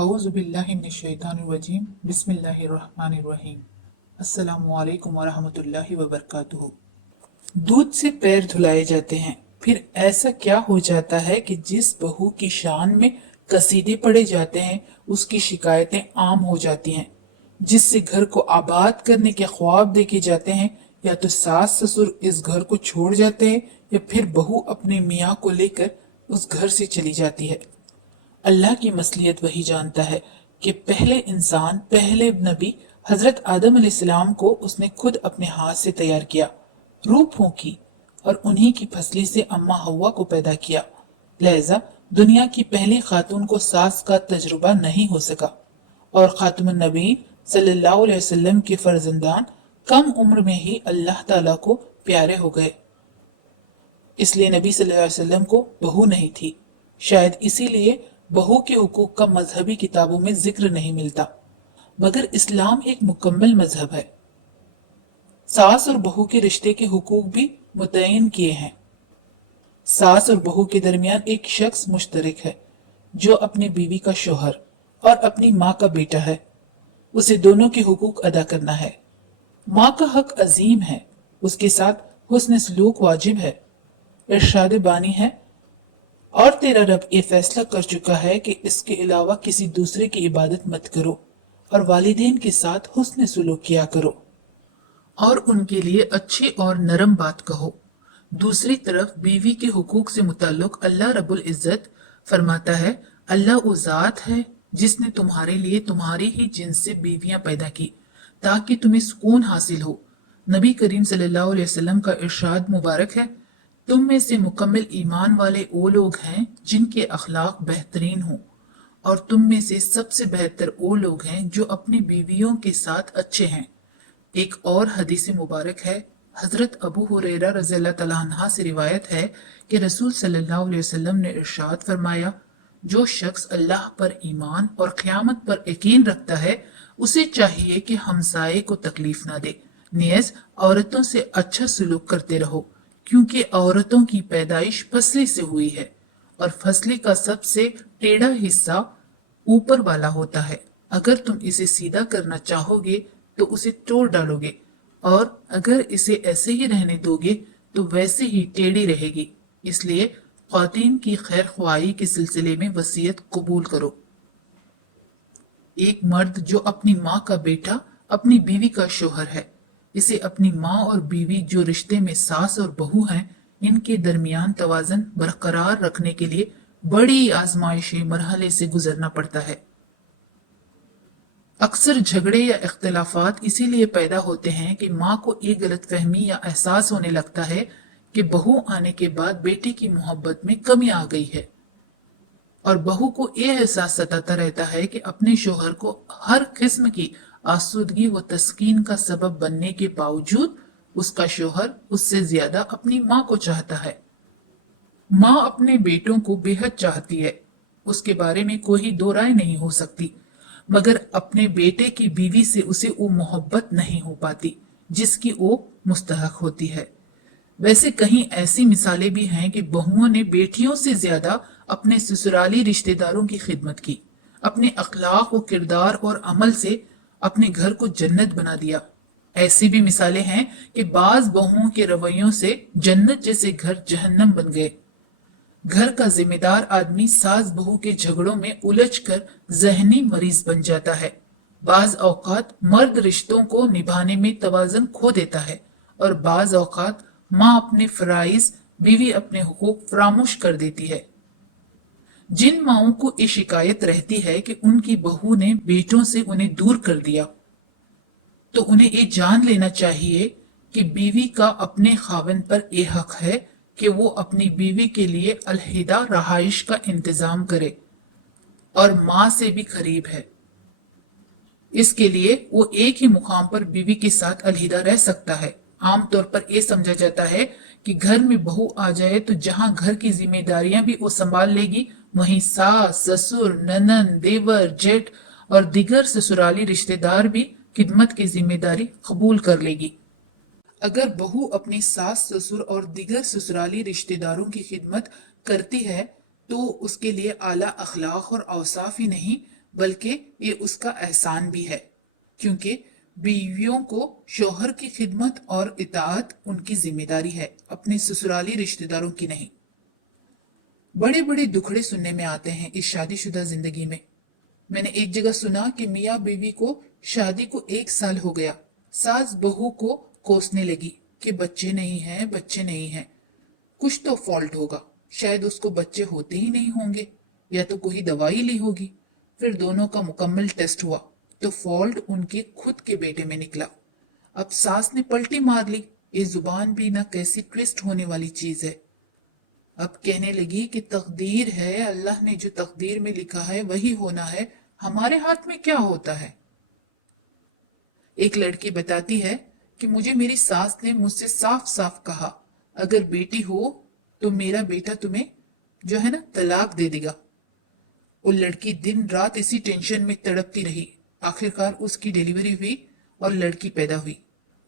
औज़ु बिल्लाहि मिनश शैतानिर रजीम बिस्मिल्लाहिर रहमानिर रहीम अस्सलामु अलैकुम व रहमतुल्लाहि व बरकातुहू। दूध से पैर धुलाए जाते हैं, फिर ऐसा क्या हो जाता है कि जिस बहू की शान में कसीदे पढ़े जाते हैं उसकी शिकायतें आम हो जाती हैं। जिससे घर को आबाद करने के ख्वाब देखे जाते हैं, या तो सास ससुर इस घर को छोड़ जाते हैं या फिर बहू अपने मियाँ को लेकर उस घर से चली जाती है। अल्लाह की मसलियत वही जानता है कि पहले इंसान, पहले नबी हजरत आदम अलैहिस्सलाम को उसने खुद अपने हाथ से तैयार किया, रूह फूंकी और उन्हीं की फसली से अम्मा हव्वा को पैदा किया। लिहाजा दुनिया की पहली खातून को सास का तजुर्बा नहीं हो सका और खातमुन नबी सल्लल्लाहु अलैहि वसल्लम के फर्जंदान कम उम्र में ही अल्लाह ताला को प्यारे हो गए। इसलिए नबी सल्लल्लाहु अलैहि वसल्लम को बहू नहीं थी। शायद इसीलिए बहू के हुकूक का मजहबी किताबों में जिक्र नहीं मिलता, मगर इस्लाम एक मुकम्मल मजहब है। सास और बहू के रिश्ते के हुकूक भी मुतय्यन किए हैं। सास और बहू के दरमियान एक शख्स मुश्तरक है जो अपनी बीवी का शोहर और अपनी माँ का बेटा है। उसे दोनों के हुकूक अदा करना है। माँ का हक अजीम है, उसके साथ हुस्न सलूक वाजिब है। इरशाद बानी है, और तेरा रब ये फैसला कर चुका है कि इसके अलावा किसी दूसरे की इबादत मत करो और वालिदैन के साथ हुस्न सलूक किया करो और उनके लिए अच्छी और नरम बात कहो। दूसरी तरफ बीवी के हुकूक से मुताल्लिक अल्लाह रब्बुल इज्जत फरमाता है, अल्लाह वो जात है जिसने तुम्हारे लिए तुम्हारी ही जिन्स से बीवियां पैदा की ताकि तुम्हें सुकून हासिल हो। नबी करीम सल्लल्लाहु अलैहि वसल्लम का इरशाद मुबारक है, तुम में से मुकम्मल ईमान वाले वो लोग हैं जिनके अखलाक बेहतरीन हों, और तुम में से सबसे बेहतर वो लोग हैं जो अपनी बीवियों के साथ अच्छे हैं। एक और हदीस मुबारक है, हजरत अबू हुरैरा रज़ियल्लाहु तआला अन्हा से रिवायत है कि रसूल सल्लल्लाहु अलैहि वसल्लम ने इरशाद फरमाया, जो शख्स अल्लाह पर ईमान और क़यामत पर यकीन रखता है उसे चाहिए कि हमसाये को तकलीफ ना दे। नेज़ औरतों से अच्छा सलूक करते रहो, क्योंकि औरतों की पैदाइश फसले से हुई है और फसले का सबसे टेढ़ा हिस्सा ऊपर वाला होता है। अगर तुम इसे सीधा करना चाहोगे तो उसे तोड़ डालोगे, और अगर इसे ऐसे ही रहने दोगे तो वैसे ही टेढ़ी रहेगी। इसलिए ख्वातीन की खैर ख्वाही के सिलसिले में वसीयत कबूल करो। एक मर्द जो अपनी माँ का बेटा, अपनी बीवी का शोहर है, इसे अपनी माँ और बीवी जो रिश्ते में सास और बहू हैं, इनके दरमियान तवाज़न बरकरार रखने के लिए बड़ी आजमाइशी मरहले से गुजरना पड़ता है। अक्सर झगड़े या इख्तिलाफात इसीलिए पैदा होते हैं कि माँ को ये गलतफहमी या एहसास होने लगता है कि बहू आने के बाद बेटी की मोहब्बत में कमी आ गई है, और बहू को ये एहसास सताता रहता है कि अपने शोहर को हर किस्म की आसूदगी व तस्कीन का सबब बनने के बावजूद उसका शोहर उससे ज्यादा अपनी माँ को चाहता है। माँ अपने बेटों को बेहद चाहती है, उसके बारे में कोई दो राय नहीं हो सकती, मगर अपने बेटे की बीवी से उसे वो मोहब्बत नहीं हो पाती जिसकी वो मुस्तहक होती है। वैसे कहीं ऐसी मिसालें भी हैं कि बहुओं ने बेटियों से ज्यादा अपने ससुराली रिश्तेदारों की खिदमत की, अपने अखलाक व किरदार और अमल से अपने घर को जन्नत बना दिया। ऐसी भी मिसालें हैं कि बाज बहुओं के रवैयों से जन्नत जैसे घर जहन्नम बन गए। घर का जिम्मेदार आदमी सास बहू के झगड़ों में उलझकर जहनी मरीज बन जाता है। बाज औकात मर्द रिश्तों को निभाने में तवाज़न खो देता है, और बाज औकात माँ अपने फराइज, बीवी अपने हुकूक फरामोश कर देती है। जिन माओं को ये शिकायत रहती है कि उनकी बहू ने बेटों से उन्हें दूर कर दिया, तो उन्हें ये जान लेना चाहिए कि बीवी का अपने खाविंद पर यह हक है कि वो अपनी बीवी के लिए अलहिदा रहाइश का इंतजाम करे, और माँ से भी करीब है। इसके लिए वो एक ही मुकाम पर बीवी के साथ अलहिदा रह सकता है। आमतौर पर यह समझा जाता है कि घर में बहू आ जाए तो जहां घर की जिम्मेदारियां भी वो संभाल लेगी, वहीं सास, ससुर, ननन, देवर, जेठ और दिगर ससुराली रिश्तेदार भी खिदमत की जिम्मेदारी कबूल कर लेगी। अगर बहू अपनी सास, ससुर और दिगर ससुराली रिश्तेदारों की खिदमत करती है तो उसके लिए आला अखलाक और औसाफ ही नहीं बल्कि ये उसका एहसान भी है, क्योंकि बीवियों को शौहर की खिदमत और इताअत उनकी जिम्मेदारी है, अपने ससुराली रिश्तेदारों की नहीं। बड़े बड़े दुखड़े सुनने में आते हैं इस शादीशुदा जिंदगी में। मैंने एक जगह सुना कि मियाँ बीवी को शादी को 1 साल हो गया, सास बहू को कोसने लगी कि बच्चे नहीं हैं, बच्चे नहीं हैं। कुछ तो फॉल्ट होगा, शायद उसको बच्चे होते ही नहीं होंगे, या तो कोई दवाई ली होगी। फिर दोनों का मुकम्मल टेस्ट हुआ तो फॉल्ट उनके खुद के बेटे में निकला। अब सास ने पलटी मार ली, ये जुबान भी ना कैसी ट्विस्ट होने वाली चीज है। अब कहने लगी कि तकदीर है, अल्लाह ने जो तकदीर में लिखा है वही होना है, हमारे हाथ में क्या होता है। एक लड़की बताती है कि मुझे मेरी सास ने मुझसे साफ साफ कहा, अगर बेटी हो तो मेरा बेटा तुम्हें जो है ना तलाक दे देगा। वो लड़की दिन रात इसी टेंशन में तड़पती रही। आखिरकार उसकी डिलीवरी हुई और लड़की पैदा हुई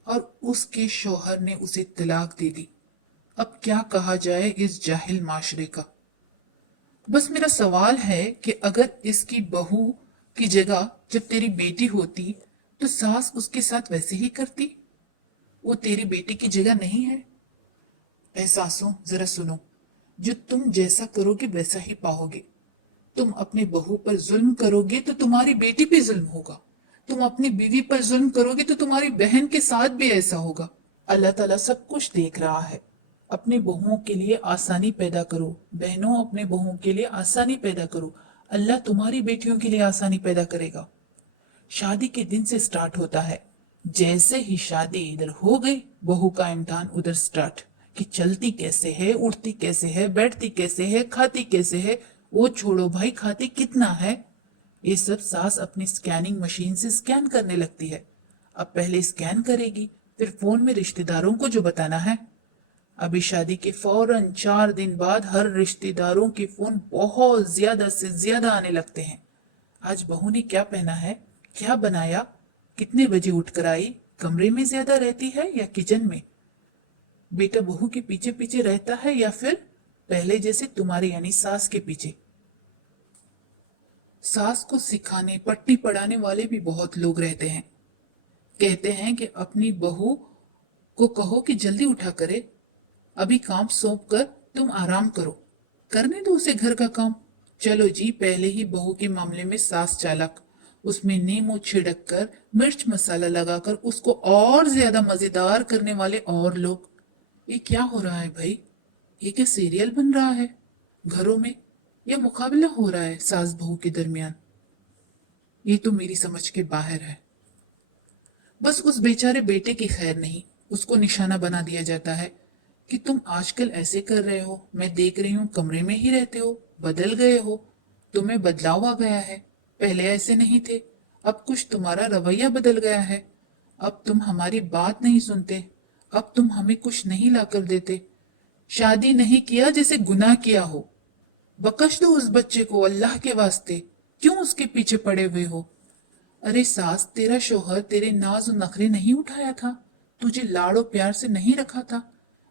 और उसके शौहर ने उसे तलाक दे दी। अब क्या कहा जाए इस जाहिल माशरे का। बस मेरा सवाल है कि अगर इसकी बहू की जगह जब तेरी बेटी होती तो सास उसके साथ वैसे ही करती। वो तेरी बेटी की जगह नहीं है। एहसासों जरा सुनो, जो तुम जैसा करोगे वैसा ही पाओगे। तुम अपने बहू पर जुल्म करोगे तो तुम्हारी बेटी पे जुल्म होगा। तुम अपनी बीवी पर जुल्म करोगे तो तुम्हारी बहन के साथ भी ऐसा होगा। अल्लाह ताला सब कुछ देख रहा है। अपने बहुओं के लिए आसानी पैदा करो। बहनों, अपने बहुओं के लिए आसानी पैदा करो। अल्लाह तुम्हारी बेटियों के लिए आसानी पैदा करेगा। शादी के दिन से स्टार्ट होता है। जैसे ही शादी इधर हो गई, बहू का इम्तिहान उधर स्टार्ट, कि चलती कैसे है, उठती कैसे है, बैठती कैसे है, खाती कैसे है। वो छोड़ो भाई, खाती कितना है, ये सब सास अपनी स्कैनिंग मशीन से स्कैन करने लगती है। अब पहले स्कैन करेगी, फिर फोन में रिश्तेदारों को जो बताना है। अभी शादी के फौरन 4 दिन बाद हर रिश्तेदारों के फोन बहुत ज्यादा से ज्यादा आने लगते हैं। आज बहू ने क्या पहना है, क्या बनाया, कितने बजे उठकर आई, कमरे में ज्यादा रहती है या किचन में। बेटा बहू के पीछे पीछे रहता है या फिर पहले जैसे तुम्हारे यानी सास के पीछे। सास को सिखाने पट्टी पढ़ाने वाले भी बहुत लोग रहते हैं। कहते हैं कि अपनी बहू को कहो कि जल्दी उठा करे, अभी काम सौंप कर तुम आराम करो, करने दो उसे घर का काम। चलो जी, पहले ही बहू के मामले में सास चालाक, उसमें नींबू छिड़क कर मिर्च मसाला लगाकर उसको और ज्यादा मजेदार करने वाले और लोग। ये क्या हो रहा है भाई, ये क्या सीरियल बन रहा है घरों में, या मुकाबला हो रहा है सास बहू के दरमियान। ये तो मेरी समझ के बाहर है। बस उस बेचारे बेटे की खैर नहीं, उसको निशाना बना दिया जाता है कि तुम आजकल ऐसे कर रहे हो, मैं देख रही हूँ कमरे में ही रहते हो, बदल गए हो, तुम्हें बदलाव आ गया है, पहले ऐसे नहीं थे, अब कुछ तुम्हारा रवैया बदल गया है, अब तुम हमारी बात नहीं सुनते, अब तुम हमें कुछ नहीं ला कर देते, शादी नहीं किया जैसे गुनाह किया हो, बकश दो उस बच्चे को अल्लाह के वास्ते, क्यों उसके पीछे पड़े हुए हो। अरे सास, तेरा शोहर तेरे नाज और नखरे नहीं उठाया था, तुझे लाड़ो प्यार से नहीं रखा था,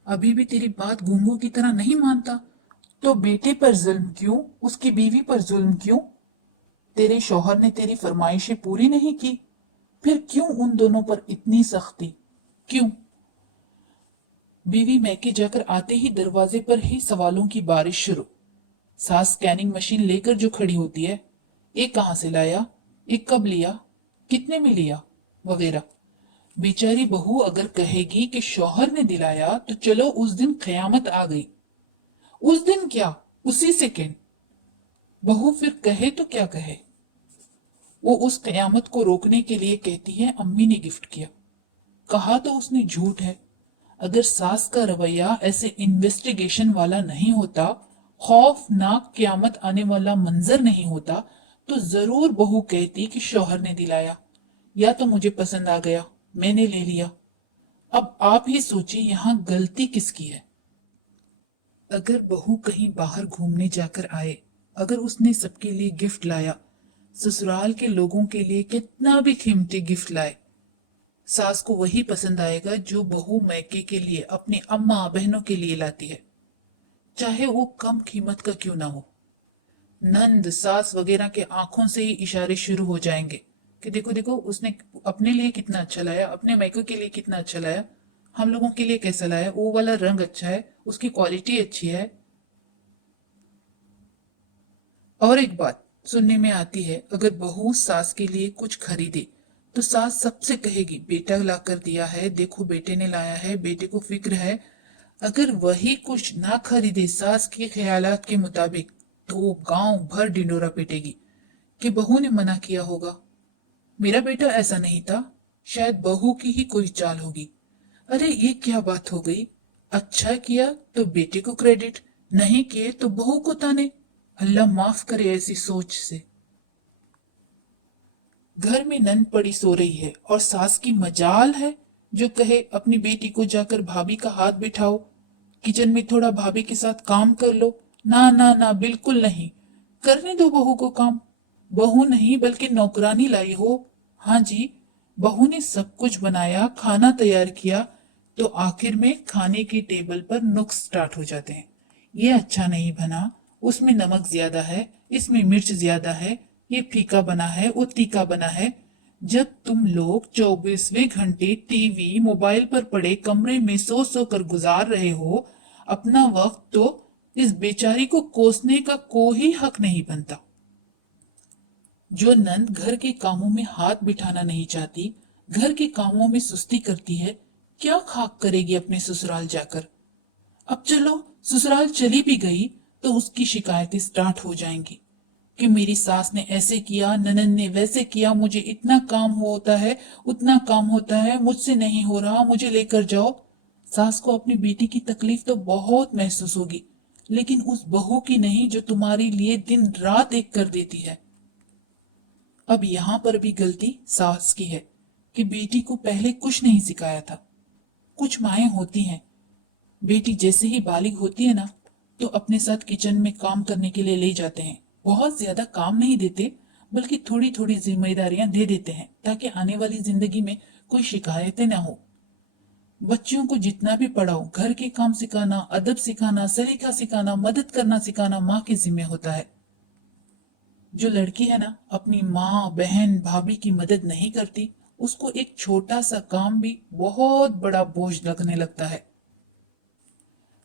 अभी भी तेरी बात गूंगों की तरह नहीं मानता, तो बेटे पर जुल्म क्यों, उसकी बीवी पर जुल्म क्यों। तेरे शौहर ने तेरी फरमाइशें पूरी नहीं की, फिर क्यों उन दोनों पर इतनी सख्ती, क्यों। बीवी मैके जाकर आते ही दरवाजे पर ही सवालों की बारिश शुरू। सास स्कैनिंग मशीन लेकर जो खड़ी होती है, ये कहां से लाया, ये कब लिया, कितने में लिया, वगैरह। बेचारी बहू अगर कहेगी कि शौहर ने दिलाया तो चलो उस दिन कयामत आ गई। उस दिन क्या, उसी सेकेंड। बहू फिर कहे तो क्या कहे। वो उस कयामत को रोकने के लिए कहती है अम्मी ने गिफ्ट किया। कहा तो उसने झूठ है। अगर सास का रवैया ऐसे इन्वेस्टिगेशन वाला नहीं होता, खौफनाक क्यामत आने वाला मंजर नहीं होता, तो जरूर बहू कहती कि शौहर ने दिलाया, या तो मुझे पसंद आ गया, मैंने ले लिया। अब आप ही सोचिए यहां गलती किसकी है। अगर बहू कहीं बाहर घूमने जाकर आए, अगर उसने सबके लिए गिफ्ट लाया, ससुराल के लोगों के लिए कितना भी कीमती गिफ्ट लाए, सास को वही पसंद आएगा जो बहू मैके के लिए, अपनी अम्मा बहनों के लिए लाती है, चाहे वो कम कीमत का क्यों ना हो। नंद सास वगैरह के आंखों से ही इशारे शुरू हो जाएंगे कि देखो देखो उसने अपने लिए कितना अच्छा लाया, अपने मायके के लिए कितना अच्छा लाया, हम लोगों के लिए कैसा लाया, वो वाला रंग अच्छा है, उसकी क्वालिटी अच्छी है। और एक बात सुनने में आती है, अगर बहू सास के लिए कुछ खरीदे तो सास सबसे कहेगी बेटा लाकर दिया है, देखो बेटे ने लाया है, बेटे को फिक्र है। अगर वही कुछ ना खरीदे सास के ख्यालात के मुताबिक तो वो गांव भर ढिंडोरा पीटेगी कि बहू ने मना किया होगा, मेरा बेटा ऐसा नहीं था, शायद बहू की ही कोई चाल होगी। अरे ये क्या बात हो गई, अच्छा किया तो बेटे को क्रेडिट, नहीं किए तो बहू को ताने। अल्लाह माफ करे ऐसी सोच से। घर में नंद पड़ी सो रही है और सास की मजाल है जो कहे अपनी बेटी को जाकर भाभी का हाथ बिठाओ, किचन में थोड़ा भाभी के साथ काम कर लो। ना ना ना, बिल्कुल नहीं, करने दो बहू को काम। बहू नहीं बल्कि नौकरानी लाई हो। हाँ जी, बहू ने सब कुछ बनाया, खाना तैयार किया, तो आखिर में खाने की टेबल पर नुक्स स्टार्ट हो जाते हैं। ये अच्छा नहीं बना, उसमें नमक ज्यादा है, इसमें मिर्च ज्यादा है, ये फीका बना है, वो तीखा बना है। जब तुम लोग 24वें घंटे टीवी मोबाइल पर पड़े कमरे में सो सो कर गुजार रहे हो अपना वक्त, तो इस बेचारी को कोसने का कोई हक नहीं बनता। जो नंद घर के कामों में हाथ बिठाना नहीं चाहती, घर के कामों में सुस्ती करती है, क्या खाक करेगी अपने ससुराल जाकर। अब चलो ससुराल चली भी गई तो उसकी शिकायतें स्टार्ट हो जाएंगी कि मेरी सास ने ऐसे किया, ननद ने वैसे किया, मुझे इतना काम होता है, उतना काम होता है, मुझसे नहीं हो रहा, मुझे लेकर जाओ। सास को अपनी बेटी की तकलीफ तो बहुत महसूस होगी, लेकिन उस बहू की नहीं जो तुम्हारे लिए दिन रात एक कर देती है। अब यहां पर भी गलती सास की है कि बेटी को पहले कुछ नहीं सिखाया था। कुछ माएं होती हैं, बेटी जैसे ही बालिग होती है ना तो अपने साथ किचन में काम करने के लिए ले जाते हैं। बहुत ज्यादा काम नहीं देते बल्कि थोड़ी थोड़ी जिम्मेदारियां दे देते हैं ताकि आने वाली जिंदगी में कोई शिकायतें ना हो। बच्चियों को जितना भी पढ़ाओ, घर के काम सिखाना, अदब सिखाना, सलीका सिखाना, मदद करना सिखाना माँ के जिम्मे होता है। जो लड़की है ना अपनी माँ बहन भाभी की मदद नहीं करती, उसको एक छोटा सा काम भी बहुत बड़ा बोझ लगने लगता है।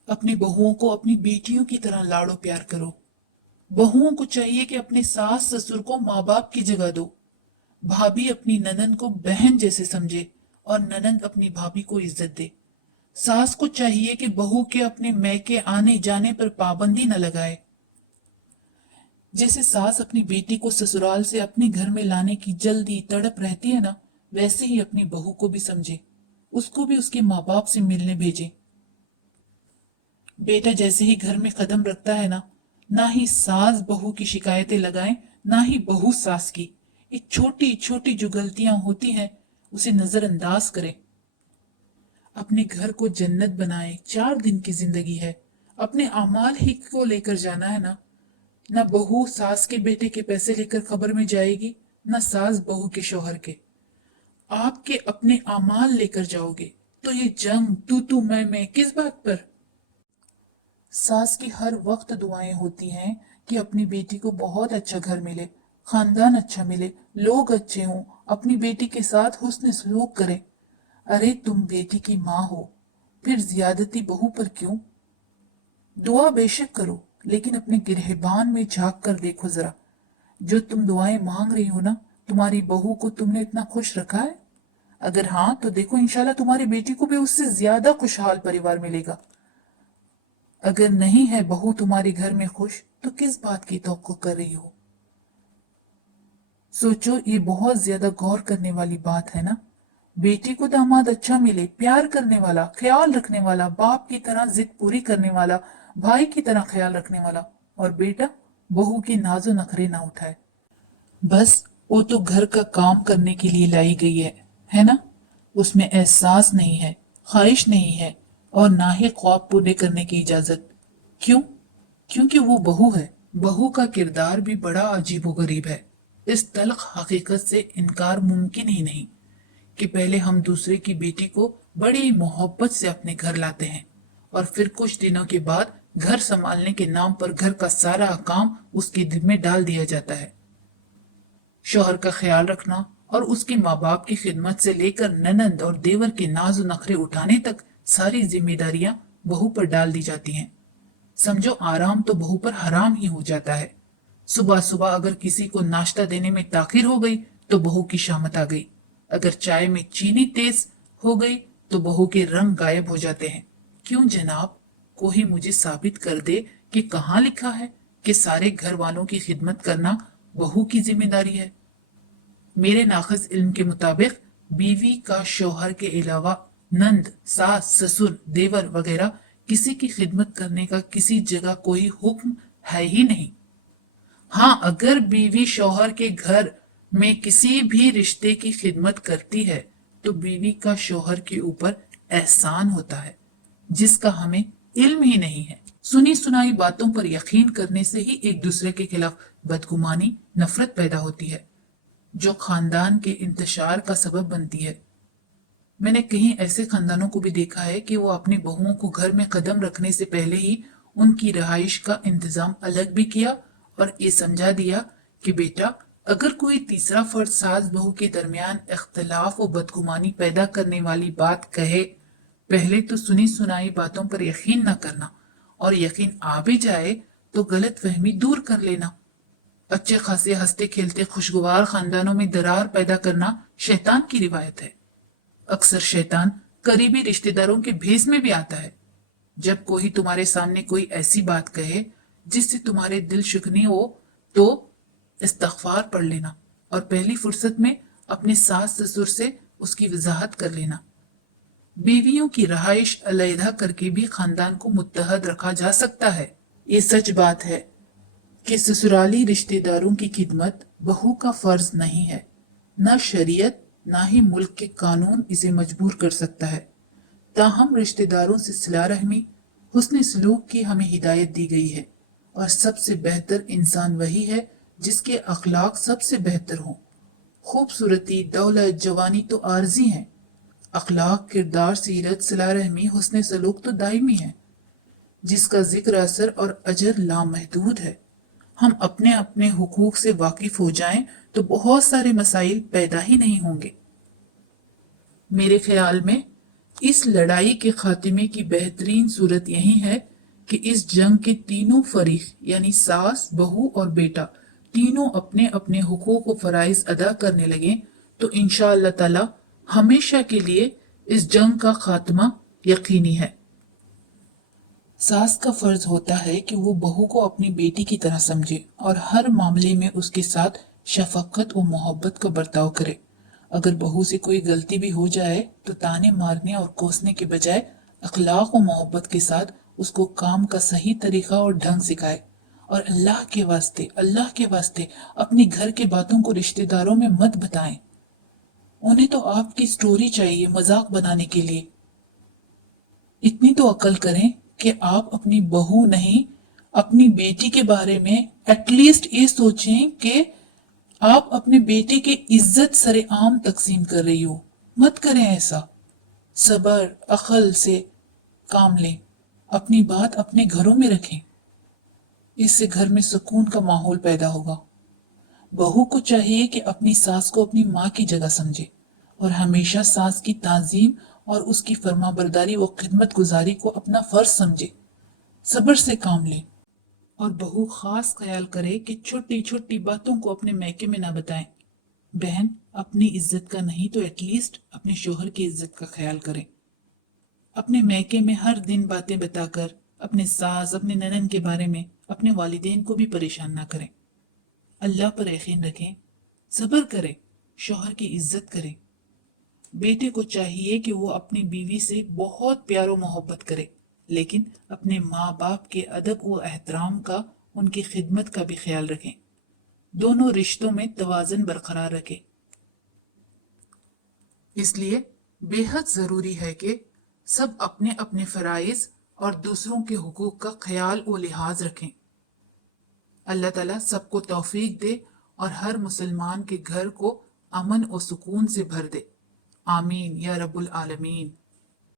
अपनी बहुओं को अपनी बेटियों की तरह लाड़ो प्यार करो। बहुओं को चाहिए कि अपने सास ससुर को माँ बाप की जगह दो। भाभी अपनी ननद को बहन जैसे समझे और ननद अपनी भाभी को इज्जत दे। सास को चाहिए कि बहू के अपने मैके आने जाने पर पाबंदी न लगाए। जैसे सास अपनी बेटी को ससुराल से अपने घर में लाने की जल्दी तड़प रहती है ना, वैसे ही अपनी बहू को भी समझे, उसको भी उसके माँ बाप से मिलने भेजे। बेटा जैसे ही घर में कदम रखता है ना ही सास बहू की शिकायतें लगाए, ना ही बहू सास की। एक छोटी छोटी जो गलतियां होती हैं उसे नजरअंदाज करे। अपने घर को जन्नत बनाए, 4 दिन की जिंदगी है, अपने अमाल ही को लेकर जाना है ना बहू सास के बेटे के पैसे लेकर खबर में जाएगी, ना सास बहू के शोहर के। आपके अपने अमाल लेकर जाओगे तो ये जंग तू मैं किस बात पर। सास की हर वक्त दुआएं होती हैं कि अपनी बेटी को बहुत अच्छा घर मिले, खानदान अच्छा मिले, लोग अच्छे हों, अपनी बेटी के साथ हुस्न सलूक करें। अरे तुम बेटी की माँ हो, फिर ज्यादती बहू पर क्यों। दुआ बेशक करो लेकिन अपने गिरहबान में झांक कर देखो जरा, जो तुम दुआएं मांग रही हो ना, तुम्हारी बहू को तुमने इतना खुश रखा है। अगर हाँ तो देखो इंशाल्लाह तुम्हारी बेटी को भी उससे ज्यादा खुशहाल परिवार मिलेगा। अगर नहीं है बहू तुम्हारे घर में खुश तो किस बात की तवक्को कर रही हो। सोचो, ये बहुत ज्यादा गौर करने वाली बात है ना। बेटी को दामाद अच्छा मिले, प्यार करने वाला, ख्याल रखने वाला, बाप की तरह जिद पूरी करने वाला, भाई की तरह ख्याल रखने वाला, और बेटा बहू के नाजो नखरे ना उठाए। बस वो तो घर का काम करने के लिए लाई गई है ना। उसमें एहसास नहीं है, ख्वाहिश नहीं है और ना ही ख्वाब पूरे करने की इजाजत। क्यों? क्योंकि वो बहू है। बहू का किरदार भी बड़ा अजीबोगरीब है। इस तल्ख हकीकत से इनकार मुमकिन ही नहीं कि पहले हम दूसरे की बेटी को बड़ी मोहब्बत से अपने घर लाते हैं और फिर कुछ दिनों के बाद घर संभालने के नाम पर घर का सारा काम उसके जिम्मे डाल दिया जाता है। शौहर का ख्याल रखना और उसके माँ बाप की खिदमत से लेकर ननंद और देवर के नाज और नखरे उठाने तक सारी जिम्मेदारियां बहू पर डाल दी जाती हैं। समझो आराम तो बहू पर हराम ही हो जाता है। सुबह सुबह अगर किसी को नाश्ता देने में ताखिर हो गई तो बहू की शामत आ गई। अगर चाय में चीनी तेज हो गई तो बहू के रंग गायब हो जाते हैं। क्यों जनाब, कोई मुझे साबित कर दे कि कहाँ लिखा है कि सारे घर वालों की खिदमत करना बहू की जिम्मेदारी है। मेरे नाक़िस इल्म के मुताबिक बीवी का शौहर के अलावा नंद, सास, ससुर, देवर वगैरह किसी की खिदमत करने का किसी जगह कोई हुक्म है ही नहीं। हाँ, अगर बीवी शौहर के घर में किसी भी रिश्ते की खिदमत करती है तो बीवी का शौहर के ऊपर एहसान होता है जिसका हमें इल्म ही नहीं है। सुनी सुनाई बातों पर यकीन करने से ही एक दूसरे के खिलाफ बदगुमानी, नफरत पैदा होती है जो खानदान के इंतशार का सबब बनती है। मैंने कहीं ऐसे खानदानों को भी देखा है कि वो अपनी बहुओं को घर में कदम रखने से पहले ही उनकी रिहाइश का इंतजाम अलग भी किया और ये समझा दिया कि बेटा, अगर कोई तीसरा फर्द सास बहू के दरमियान इख्तिलाफ और बदगुमानी पैदा करने वाली बात कहे, पहले तो सुनी सुनाई बातों पर यकीन न करना, और यकीन आ भी जाए तो गलत फहमी दूर कर लेना। अच्छे खासे हंसते खेलते खुशगवार खानदानों में दरार पैदा करना शैतान की रिवायत है। अक्सर शैतान करीबी रिश्तेदारों के भेस में भी आता है। जब कोई तुम्हारे सामने कोई ऐसी बात कहे जिससे तुम्हारे दिल शुकनी हो तो इस्तगफार पढ़ लेना और पहली फुर्सत में अपने सास ससुर से उसकी वजाहत कर लेना। बीवियों की रहाइश अलहदा करके भी खानदान को मुत्तहद रखा जा सकता है। ये सच बात है कि ससुराली रिश्तेदारों की खिदमत बहू का फर्ज नहीं है। न शरीयत ना ही मुल्क के कानून इसे मजबूर कर सकता है। ताहम रिश्तेदारों से सिला रहमी, हुस्न सलूक की हमें हिदायत दी गई है और सबसे बेहतर इंसान वही है जिसके अखलाक सबसे बेहतर हों। खूबसूरती, दौलत, जवानी तो आर्जी हैं, अखलाक, किरदार, सीरत, सिला रहमी, हुस्न सलूक तो दायमी है जिसका जिक्र, असर और अजर लामहदूद है। हम अपने अपने हुकूक से वाकिफ हो जाएं तो बहुत सारे मसाइल पैदा ही नहीं होंगे। मेरे ख्याल में इस लड़ाई के खात्मे की बेहतरीन सूरत यही है कि इस जंग के तीनों फरीक यानी सास, बहू और बेटा तीनों अपने अपने हुकूक और फराइज अदा करने लगे तो इंशाअल्लाह ताला हमेशा के लिए इस जंग का खात्मा यकीनी है। सास का फर्ज होता है कि वो बहू को अपनी बेटी की तरह समझे और हर मामले में उसके साथ शफकत और मोहब्बत का बर्ताव करे। अगर बहू से कोई गलती भी हो जाए तो ताने मारने और कोसने के बजाय अखलाक और मोहब्बत के साथ उसको काम का सही तरीका और ढंग सिखाए। और अल्लाह के वास्ते अपनी घर के बातों को रिश्तेदारों में मत बताएं। उन्हें तो आपकी स्टोरी चाहिए मजाक बनाने के लिए। इतनी तो अकल करें कि आप अपनी बहू नहीं, अपनी बेटी के बारे में एटलीस्ट ये सोचें कि आप अपने बेटे की इज्जत सरेआम तकसीम कर रही हो। मत करें ऐसा। सबर, अकल से काम लें, अपनी बात अपने घरों में रखें। इससे घर में सुकून का माहौल पैदा होगा। बहू को चाहिए कि अपनी सास को अपनी माँ की जगह समझे और हमेशा सास की ताजीम और उसकी फरमाबरदारी व खिदमत गुजारी को अपना फर्ज समझे। सब्र से काम ले और बहू खास ख्याल करे कि छोटी छोटी बातों को अपने मैके में ना बताएं। बहन अपनी इज्जत का नहीं तो एटलीस्ट अपने शोहर की इज्जत का ख्याल करें। अपने मैके में हर दिन बातें बताकर अपने सास, अपने ननन के बारे में अपने वालिदैन को भी परेशान ना करें। अल्लाह पर यकीन रखें, सब्र करें, शोहर की इज्जत करें। बेटे को चाहिए कि वो अपनी बीवी से बहुत प्यार और मोहब्बत करे, लेकिन अपने माँ बाप के अदब व एहतराम का, उनकी खिदमत का भी ख्याल रखें। दोनों रिश्तों में तवाज़ुन बरकरार रखें। इसलिए बेहद जरूरी है कि सब अपने अपने फराइज और दूसरों के हुकूक का ख्याल व लिहाज रखें। अल्लाह ताला सबको तौफीक दे और हर मुसलमान के घर को अमन और सुकून से भर दे। आमीन या रब्बुल आलमीन।